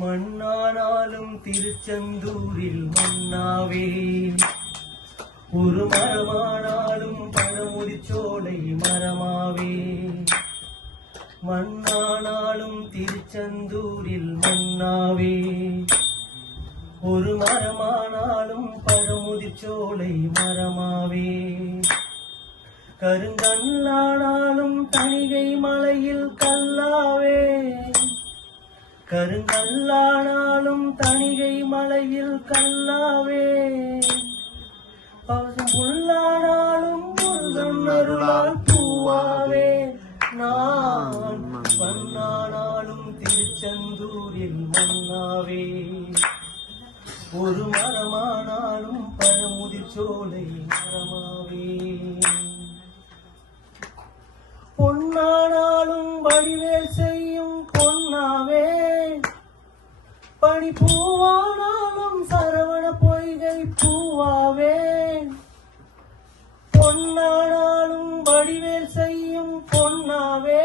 மண்ணானாலும் திருச்செந்தூரில் மன்னாவே, ஒரு மரமானாலும் பழமுதிர்ச்சோலை மரமாவே. மண்ணானாலும் திருச்செந்தூரில் மன்னாவே, ஒரு மரமானாலும் பழமுதிர்ச்சோலை மரமாவே. கருங்கல்லானாலும் தணிகை மலையில் கல்லாவே, கருங்கல்லானாலும் தணிகை மலையில் கல்லாவே. புல்லானாலும் முருகன் அருளால் பூவாவே. நான் மண்ணானாலும் திருச்செந்தூரில் மன்னாவே, ஒரு மரமானாலும் பழமுதிர்ச்சோலை மரமாவே. பொன்னானாலும் வடிவேல் செய்யும் பொன்னாவே, பனிப்பூவானாலும் சரவண பொய்கை பூவாவே. பொன்னானாலும் வடிவேல் செய்யும் பொன்னாவே,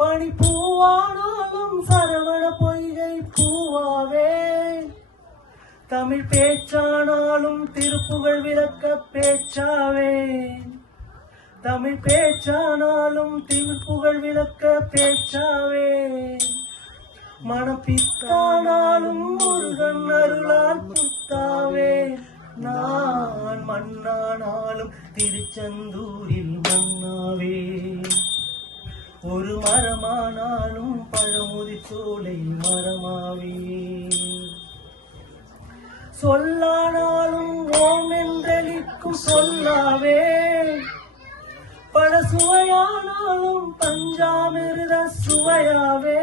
பனிப்பூவானாலும் சரவண பொய்கை பூவாவே. தமிழ் பேச்சானாலும் திருப்புகழ் விளக்க பேச்சாவே, தமிழ் பேச்சானாலும் திருப்புகழ் விளக்க பேச்சாவே. மனப்பித்தானாலும் முருகன் அருளால் புத்தாவே. நான் மண்ணானாலும் திருச்செந்தூரில் மன்னாவே, ஒரு மரமானாலும் பழமுதிர்ச்சோலை மரமாவே. சொல்லானாலும் ஓம் என்றெளிக்கும் சொல்லாவே, பல சுவையானாலும் பஞ்சாமிர்த சுவையாவே.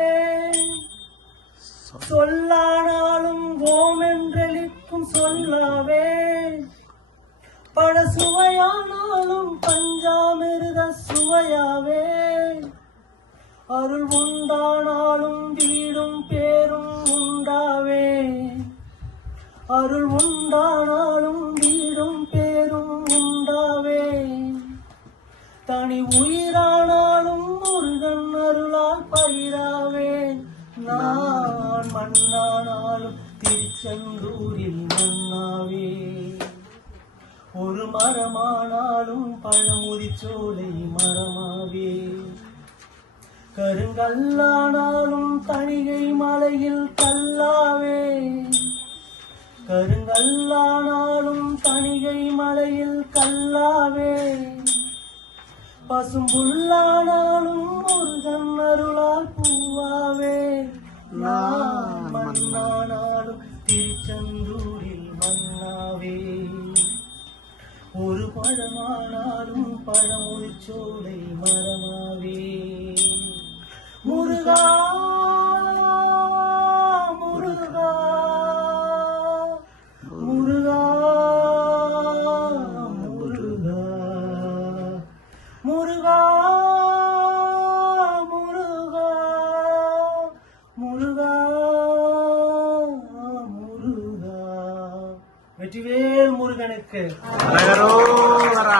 சொல்லானாலும் ஓம் என்றெளிக்கும் சொல்லாவே, பல சுவையானாலும் பஞ்சாமிர்த சுவையாவே. அருள் உண்டானாலும் வீடும் பேரும் உண்டாவே, அருள் உண்டானாலும் வீடும் பேரும் உண்டாவே. தனி உயிரானாலும் முருகன் அருளால் பயிராவே. நான் மண்ணானாலும் திருச்செந்தூரில் மன்னாவே, ஒரு மரமானாலும் பழமுதிர்ச்சோலை மரமாவே. கருங்கல்லானாலும் தணிகை மலையில் கல்லாவே, கருங்கல்லானாலும் தணிகை மலையில் கல்லாவே. பசும்புல்லானாலும் முருகன் அருளால் பூவாவே. நான் மண்ணானாலும் திருச்செந்தூரில் மன்னாவே, ஒரு பழமானாலும் பழமுதிர்ச்சோலை மரமாவே. முருகா முருகா முருகா முருகா முருகா முருகா முருகா முருகா. வெற்றிவேல் முருகனுக்கு.